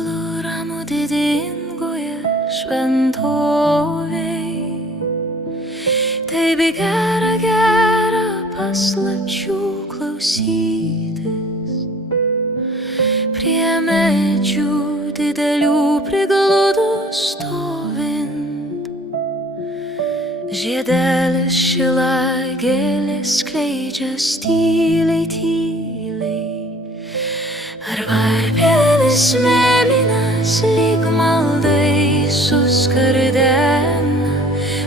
gulu ramu didingoje šventovėj. Taip gera, gera paslapčių klausytis, prie medžių didelių prigludus stovint. Žiedelis šila, gėlės skleidžias tyliai, tyliai. Ar varpelis mėlynas lyg maldai suskardena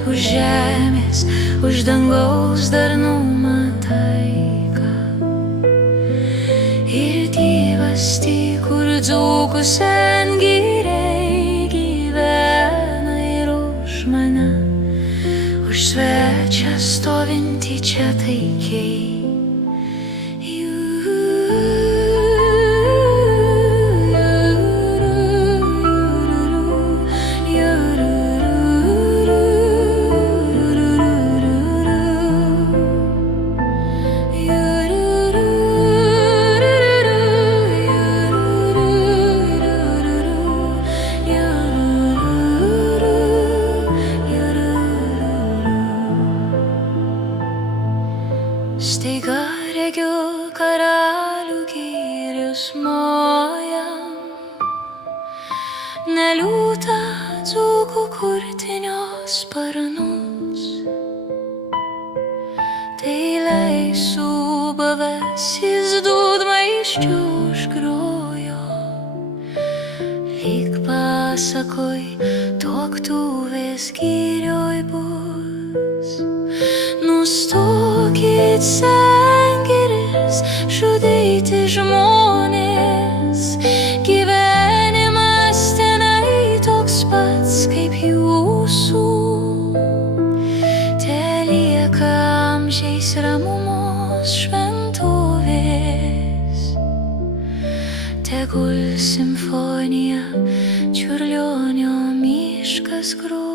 už žemės, už dangaus darnumą taiką. Ir gyvastį, kur dzūkų sengiriai gyvena, ir už mane, už svečią stovintį čia taikiai. Staiga regiu karalių gyrius mojam, ne liūtą dzūkų kurtinio sparnus. Tyliai subavęs jis dūdmaiščiu užgrojo, lyg pasakoj tuoktuvės girioj bus. Nustokit sengirės, žudyti žmonės, gyvenimas tenai toks pats kaip jūsų. Telieka amžiais ramumos šventovės, tegul simfonija Čiurlionio miškas groja.